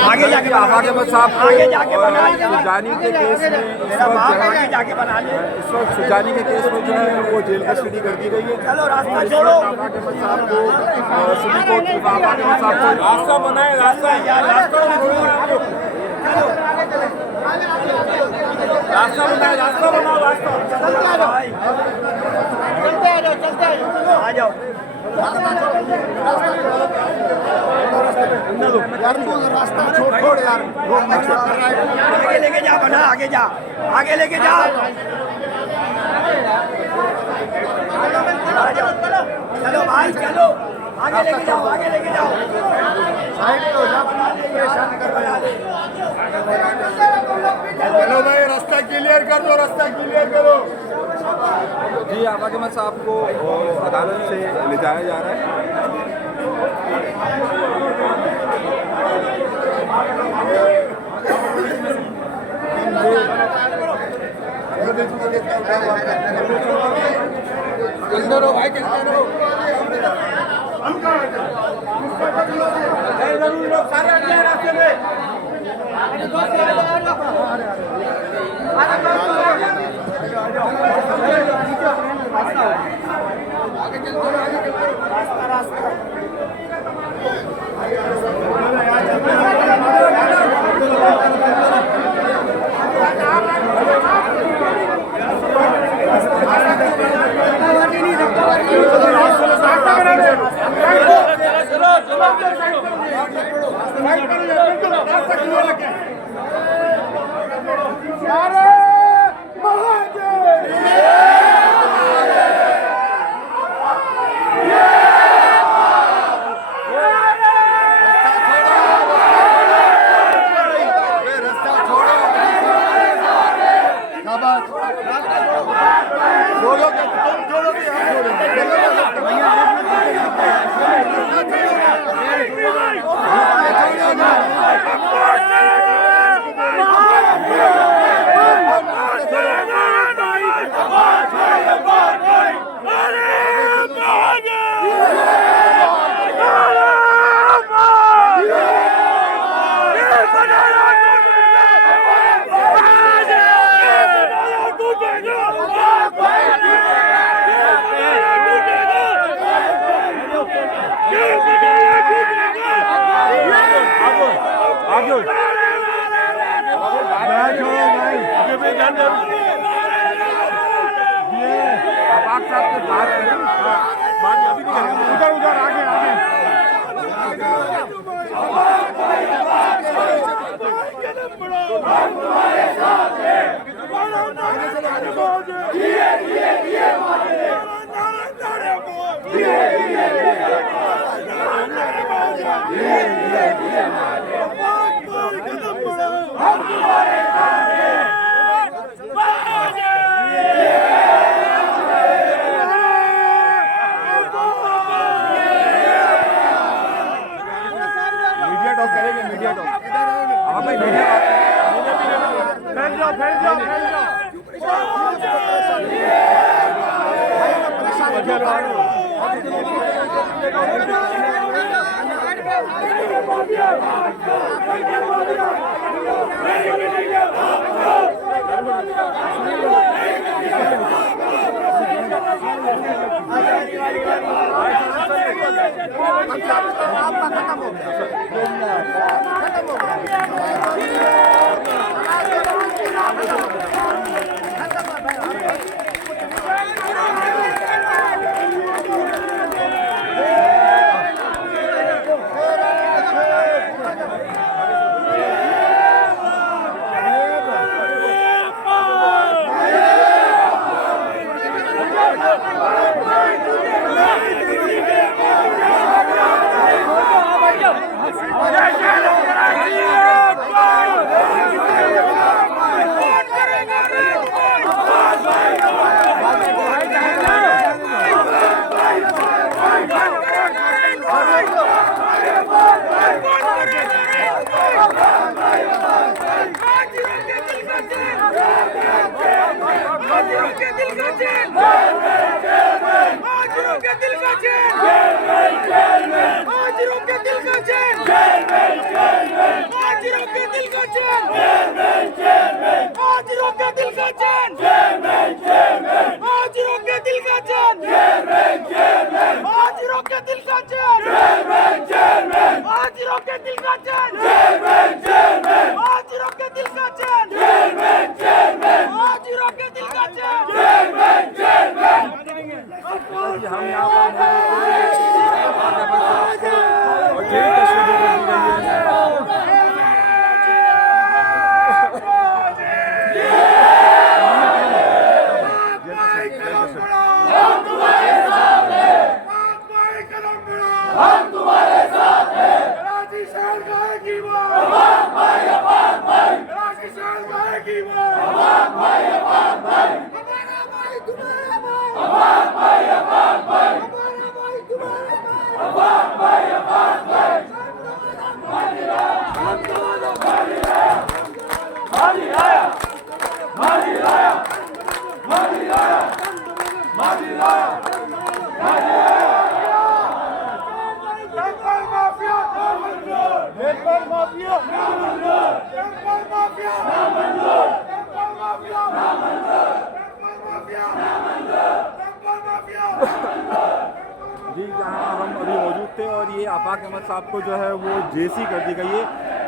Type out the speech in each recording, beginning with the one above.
आगे जाके आफाक अहमद साहब को आगे जाके बना लिया। सुजानी के केस में मेरा बाप आगे जाके बना ले। इस वक्त सुजानी के केस में जो है वो जेल कस्टडी कर दी गई है। चलो रास्ता छोड़ो। आफाक अहमद साहब को सुप्रीम कोर्ट आफाक अहमद साहब को रास्ता बनाए, रास्ता यार रास्ता छोड़ो। रास्ता बनाए, रास्ता बनाओ, रास्ता चलते आ जाओ, चलते आ जाओ। यार तू रास्ता छोड़ यार, आगे लेके जा, बना आगे जा, आगे लेके जा। चलो भाई चलो, आगे लेके जाओ, आगे लेके जाओ। साइड पे हो जा, परेशान कर रहा है। चलो भाई रास्ता क्लियर कर दो, रास्ता क्लियर करो। जी आफाक अहमद साहब को अदालत से ले जाया जा रहा है। अंदर हो भाई, अंदर हो। लोग सारे रास्ते में चैन आज रोके दिल का चैन, आज रोके दिल का चैन, आज रोके दिल का चैन, आज रोके दिल का चैन, आज रोके दिल का चैन, आज रोके दिल का चैन। हम यहाँ पर और जेल कस्टडी कर दी गई है। जी यहाँ हम अभी मौजूद थे और ये आफाक अहमद साहब को जो है वो जेसी कर दी गई है,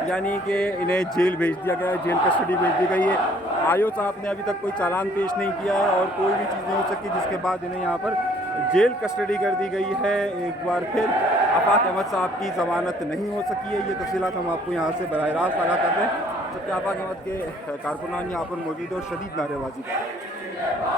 यानी कि इन्हें जेल भेज दिया गया है, जेल कस्टडी भेज दी गई है। आयो साहब ने अभी तक कोई चालान पेश नहीं किया है और कोई भी चीज़ नहीं हो सकती, जिसके बाद इन्हें यहाँ पर जेल कस्टडी कर दी गई है। एक बार फिर आफाक अहमद साहब की ज़मानत नहीं हो सकी है। ये तफसीलात हम आपको यहाँ से बराह रास्त लगा कर रहे हैं, जबकि आफाक अहमद के कारकुनान यहाँ पर मौजूद और शदीद नारेबाजी।